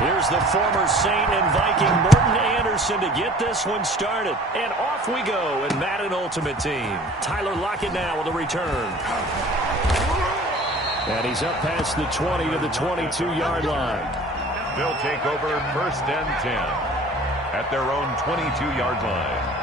Here's the former Saint and Viking Morton Anderson to get this one started. And off we go in Madden Ultimate Team. Tyler Lockett now with a return. And he's up past the 20 to the 22-yard line. They'll take over 1st and 10 at their own 22-yard line.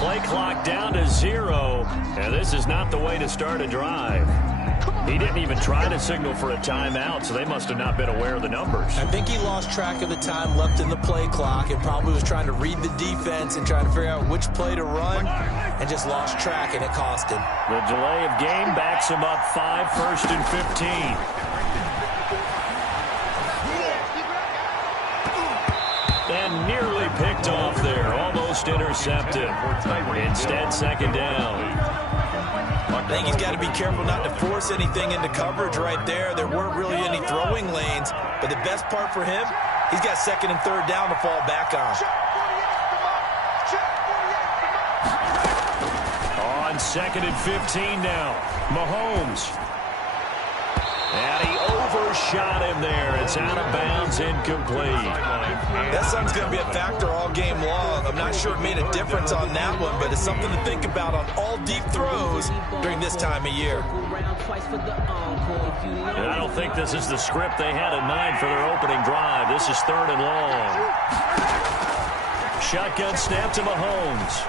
Play clock down to 0, and this is not the way to start a drive. He didn't even try to signal for a timeout, so they must have not been aware of the numbers. I think he lost track of the time left in the play clock and probably was trying to read the defense and trying to figure out which play to run and just lost track, and it cost him. The delay of game backs him up 5, 1st and 15. And nearly picked off there. Almost intercepted. Instead, 2nd down. I think he's got to be careful not to force anything into coverage right there. There weren't really any throwing lanes. But the best part for him, he's got 2nd and 3rd down to fall back on. On 2nd and 15 now. Mahomes. And he overshot him there. It's out of bounds, incomplete. That something's going to be a factor all game long. I'm not sure it made a difference on that one, but it's something to think about on all deep throws during this time of year. And I don't think this is the script they had in mind for their opening drive. This is 3rd and long. Shotgun snap to Mahomes.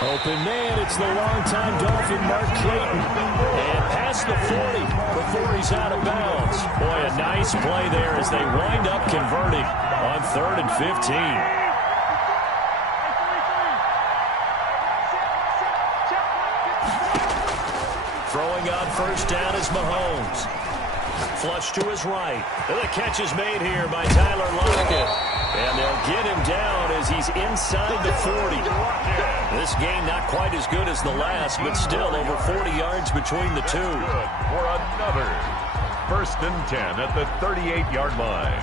Open man, it's the longtime Dolphin, Mark Clayton. And past the 40 before he's out of bounds. Boy, a nice play there as they wind up converting on 3rd and 15. Throwing on 1st down is Mahomes. Flush to his right. And the catch is made here by Tyler Lockett. And they'll get him down as he's inside the 40. This game not quite as good as the last, but still over 40 yards between the two. For another 1st and 10 at the 38-yard line.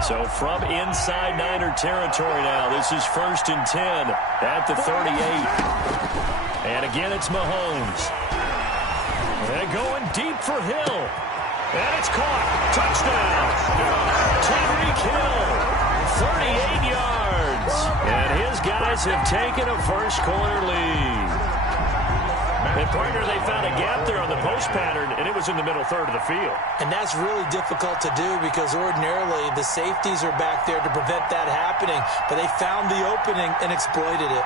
So from inside Niner territory now, this is 1st and 10 at the 38. And again, it's Mahomes. And going deep for Hill. And it's caught. Touchdown. Tyreek Hill. 38 yards. And his guys have taken a first-quarter lead. And partner, they found a gap there on the post pattern, and it was in the middle third of the field. And that's really difficult to do because ordinarily the safeties are back there to prevent that happening. But they found the opening and exploited it.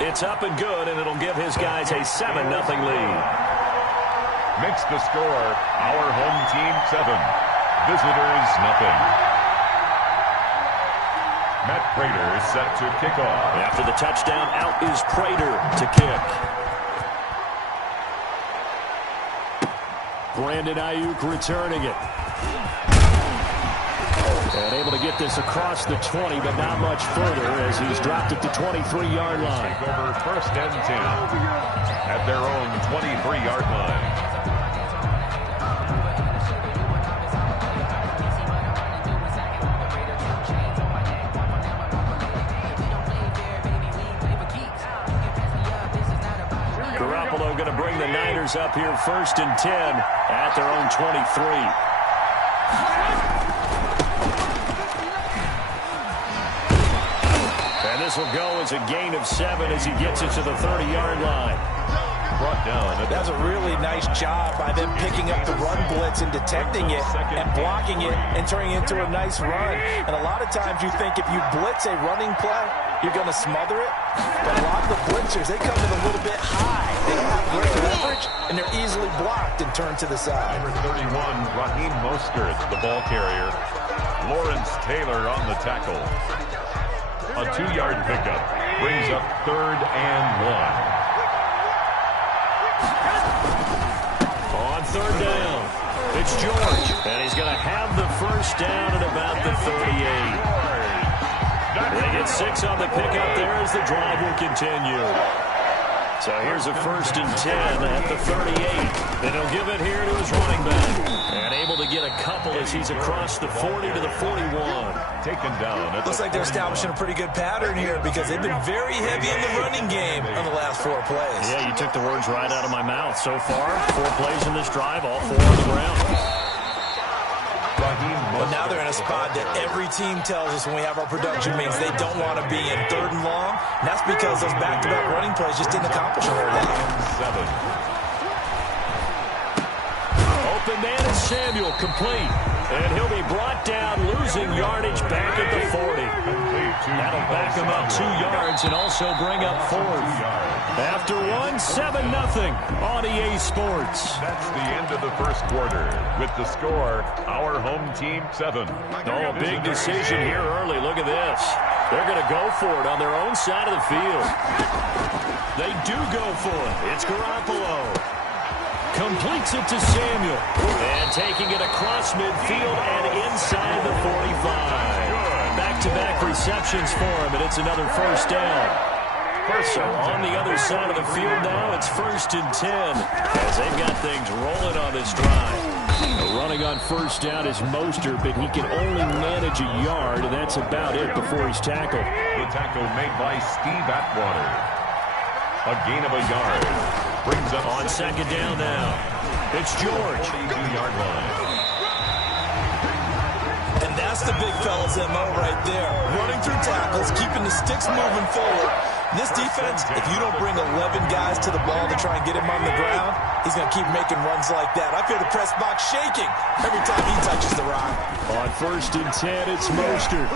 It's up and good, and it'll give his guys a 7-0 lead. Makes the score our home team 7, visitors nothing. Matt Prater is set to kick off. After the touchdown, out is Prater to kick. Brandon Ayuk returning it. And able to get this across the 20, but not much further as he's dropped at the 23-yard line. Take over 1st and 10 at their own 23-yard line. Garoppolo going to bring the Niners up here 1st and 10 at their own 23. This will go as a gain of 7 as he gets it to the 30-yard line. Brought down. That's a really nice job by them picking up the run blitz and detecting it and blocking it and turning it into a nice run. And a lot of times you think if you blitz a running play, you're going to smother it. But a lot of the blitzers, they come in a little bit high. They don't have great leverage, and they're easily blocked and turned to the side. Number 31, Raheem Mostert, the ball carrier. Lawrence Taylor on the tackle. A 2-yard pickup. Brings up 3rd and 1. On 3rd down, it's George, and he's going to have the first down at about the 38. They get 6 on the pickup there as the drive will continue. So here's a 1st and 10 at the 38. And he'll give it here to his running back. And able to get a couple as he's across the 40 to the 41. Taken down. Looks like they're establishing a pretty good pattern here because they've been very heavy in the running game on the last 4 plays. Yeah, you took the words right out of my mouth. So far, 4 plays in this drive, all 4 on the ground. But now they're in a spot that every team tells us when we have our production means they don't want to be in 3rd and long. And that's because those back-to-back running plays just didn't accomplish a whole lot. Open man is Samuel, complete. And he'll be brought down, losing yardage back at the 40. That'll back him up 2 yards and also bring up 4th. After 1, 7-0 on EA Sports. That's the end of the first quarter. With the score, our home team 7. Oh, a big decision here early. Look at this. They're going to go for it on their own side of the field. They do go for it. It's Garoppolo. Completes it to Samuel. And taking it across midfield and inside the 45. Back-to-back receptions for him, and it's another first down. So on the other side of the field now, it's 1st and 10 as they've got things rolling on this drive. Running on 1st down is Mostert, but he can only manage a yard, and that's about it before he's tackled. The tackle made by Steve Atwater. A gain of a yard. Brings up on 2nd down now. It's George. 42-yard line. And that's the big fella's MO right there. Running through tackles, keeping the sticks moving forward. This defense, if you don't bring 11 guys to the ball to try and get him on the ground, he's going to keep making runs like that. I feel the press box shaking every time he touches the rock. On 1st and 10, it's Mostert.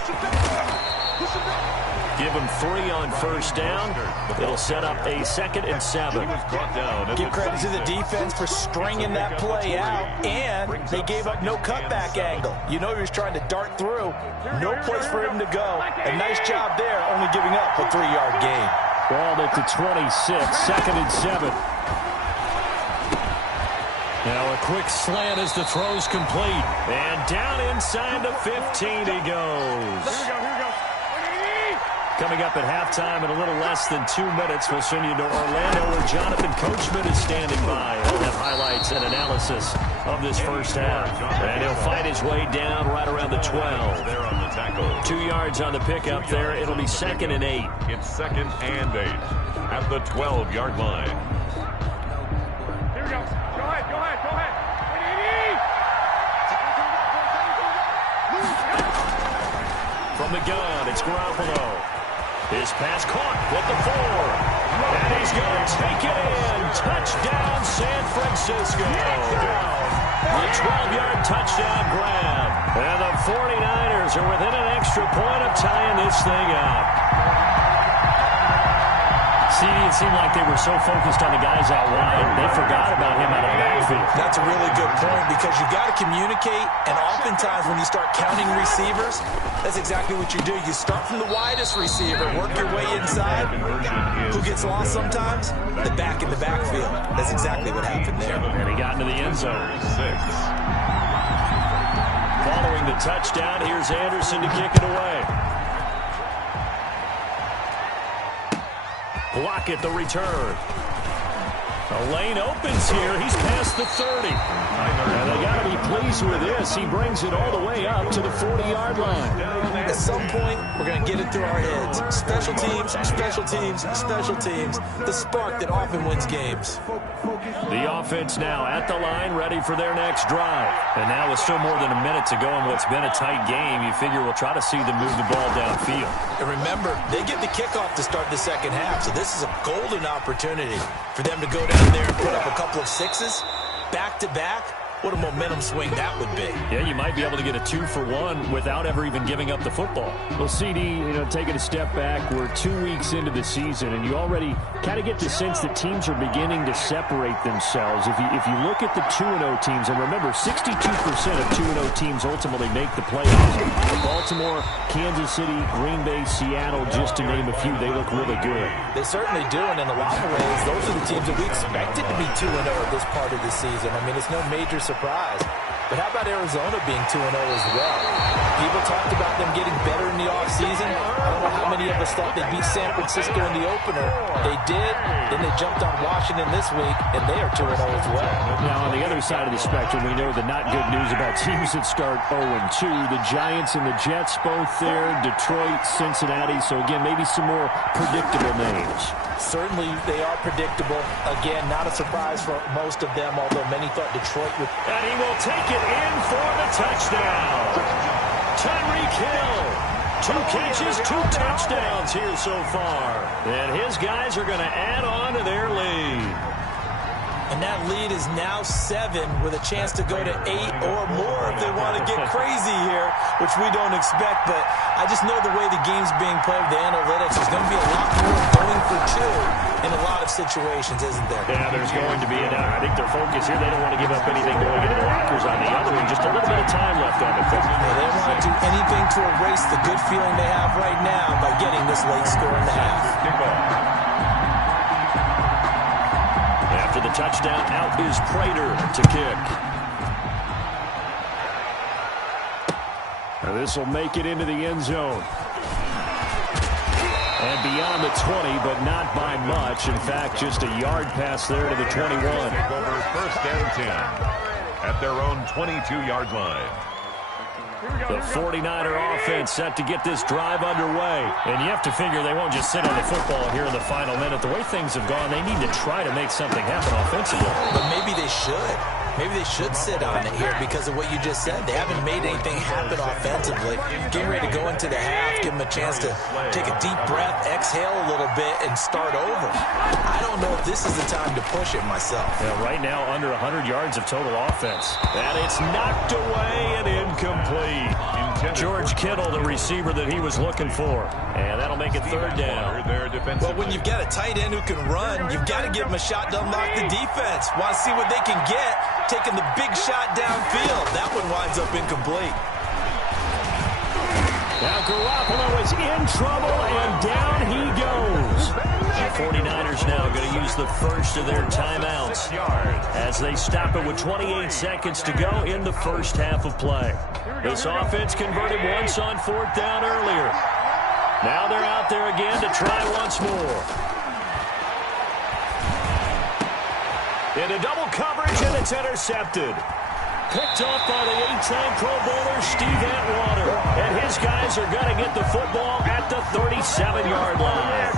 Give him 3 on 1st down. It'll set up a 2nd and 7. Give credit to the defense for stringing that play out, and they gave up no cutback angle. You know he was trying to dart through. No place for him to go. A nice job there, only giving up a 3-yard gain. Ball at the 26, 2nd and 7. Now a quick slant as the throw's complete. And down inside the 15 he goes. Coming up at halftime in a little less than 2 minutes, we'll send you to Orlando where Jonathan Coachman is standing by. He'll have highlights and analysis of this first half. And he'll fight his way down right around the 12. There on the tackle. 2 yards on the pickup there. It'll be 2nd and 8. It's 2nd and 8 at the 12-yard line. Here we go. Go ahead. From the gun, it's Garoppolo. His pass caught with the 4. And he's going to take it in. Touchdown, San Francisco. A 12-yard touchdown grab. And the 49ers are within an extra point of tying this thing up. See, it seemed like they were so focused on the guys out wide, they forgot about him out of the backfield. That's a really good point because you've got to communicate, and oftentimes when you start counting receivers, that's exactly what you do. You start from the widest receiver, work your way inside. Who gets lost sometimes? The back in the backfield. That's exactly what happened there. And he got into the end zone. Following the touchdown, here's Anderson to kick it away. Block at the return. The lane opens here. He's past the 30. And they got to be pleased with this. He brings it all the way up to the 40-yard line. At some point, we're going to get it through our heads. Special teams, special teams, special teams. The spark that often wins games. The offense now at the line, ready for their next drive. And now with still more than a minute to go in what's been a tight game, you figure we'll try to see them move the ball downfield. And remember, they get the kickoff to start the second half, so this is a golden opportunity for them to go down there and put up a couple of 6s, back-to-back, what a momentum swing that would be. Yeah, you might be able to get a 2-for-1 without ever even giving up the football. Well, CD, taking a step back, we're 2 weeks into the season, and you already kind of get the sense that teams are beginning to separate themselves. If you look at the 2-0 teams, and remember, 62% of 2-0 teams ultimately make the playoffs. Baltimore, Kansas City, Green Bay, Seattle, just to name a few, they look really good. They certainly do, and in a lot of ways, those are the teams that we expected to be 2-0 at this part of the season. I mean, it's no major surprise. But how about Arizona being 2-0 as well? People talked about them getting better in the offseason. I don't know how many of us thought they'd beat San Francisco in the opener. They did. Then they jumped on Washington this week, and they are 2-0 as well. Now, on the other side of the spectrum, we know the not good news about teams that start 0-2. The Giants and the Jets both there. Detroit, Cincinnati. So, again, maybe some more predictable names. Certainly, they are predictable. Again, not a surprise for most of them, although many thought Detroit would. And he will take it in for the touchdown. Tyreek Hill. 2 catches, 2 touchdowns here so far. And his guys are going to add on to their lead. And that lead is now 7 with a chance to go to 8 or more if they want to get crazy here, which we don't expect. But I just know the way the game's being played with the analytics, there's going to be a lot more going for 2 in a lot of situations, isn't there? Yeah, there's going to be. And I think their focus here, they don't want to give up anything going into the lockers on the other end. Just a little bit of time left on the clock. Yeah, they don't want to do anything to erase the good feeling they have right now by getting this late score in the half. After the touchdown, out is Prater to kick. Now this will make it into the end zone. And beyond the 20, but not by much. In fact, just a yard pass there to the 21. Take over 1st and 10 at their own 22-yard line. The 49er offense set to get this drive underway. And you have to figure they won't just sit on the football here in the final minute. The way things have gone, they need to try to make something happen offensively. But maybe they should. Maybe they should sit on it here because of what you just said. They haven't made anything happen offensively. Getting ready to go into the half, give them a chance to take a deep breath, exhale a little bit, and start over. I don't know if this is the time to push it myself. Yeah, right now, under 100 yards of total offense. And it's knocked away and incomplete. George Kittle, the receiver that he was looking for. And that'll make it 3rd down. Well, when you've got a tight end who can run, you've got to give him a shot to unlock the defense. Want to see what they can get, taking the big shot downfield. That one winds up incomplete. Now Garoppolo is in trouble, and down he goes. The 49ers now going to use the first of their timeouts as they stop it with 28 seconds to go in the first half of play. This offense converted once on 4th down earlier. Now they're out there again to try once more. Into double coverage, and it's intercepted. Picked off by the 8-time Pro Bowler Steve Atwater. And his guys are going to get the football at the 37-yard line.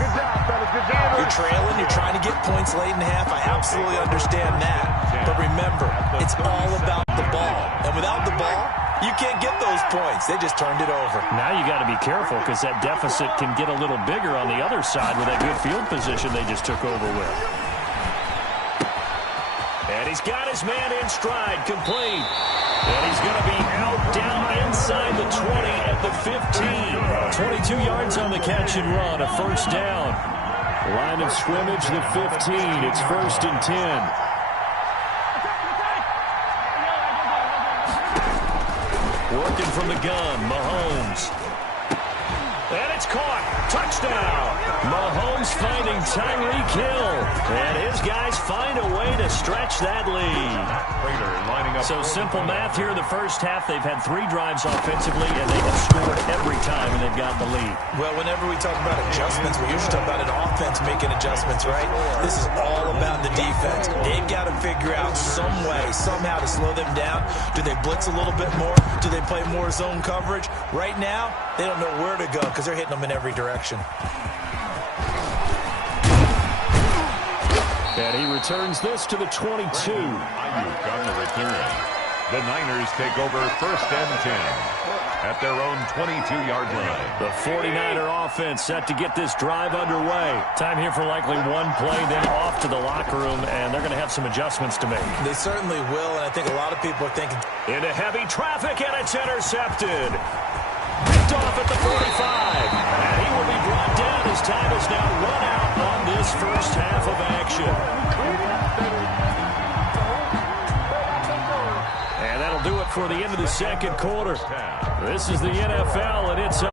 You're trailing, you're trying to get points late in the half. I absolutely understand that. But remember, it's all about the ball. And without the ball, you can't get those points. They just turned it over. Now you got to be careful because that deficit can get a little bigger on the other side with that good field position they just took over with. And he's got his man in stride, complete. And he's going to be out down inside the 20 at the 15. 22 yards on the catch and run, a 1st down. Line of scrimmage, the 15. It's 1st and 10. Working from the gun, Mahomes. And it's caught. Touchdown. Mahomes finding Tyreek Hill. And his guys find a way to stretch that lead. So simple math here in the first half. They've had 3 drives offensively, and they have scored every time, and they've got the lead. Well, whenever we talk about adjustments, we usually talk about an offense making adjustments, right? This is all about the defense. They've got to figure out some way, somehow to slow them down. Do they blitz a little bit more? Do they play more zone coverage? Right now, they don't know where to go because they're hitting them in every direction. And he returns this to the 22. Ayuk on the return. The Niners take over 1st and 10 at their own 22-yard line. The 49er offense set to get this drive underway. Time here for likely one play, then off to the locker room, and they're going to have some adjustments to make. They certainly will, and I think a lot of people are thinking. Into heavy traffic, and it's intercepted. Picked off at the 45. And he will be brought down. His time is now run out on this first half of action. And that'll do it for the end of the second quarter. This is the NFL, and it's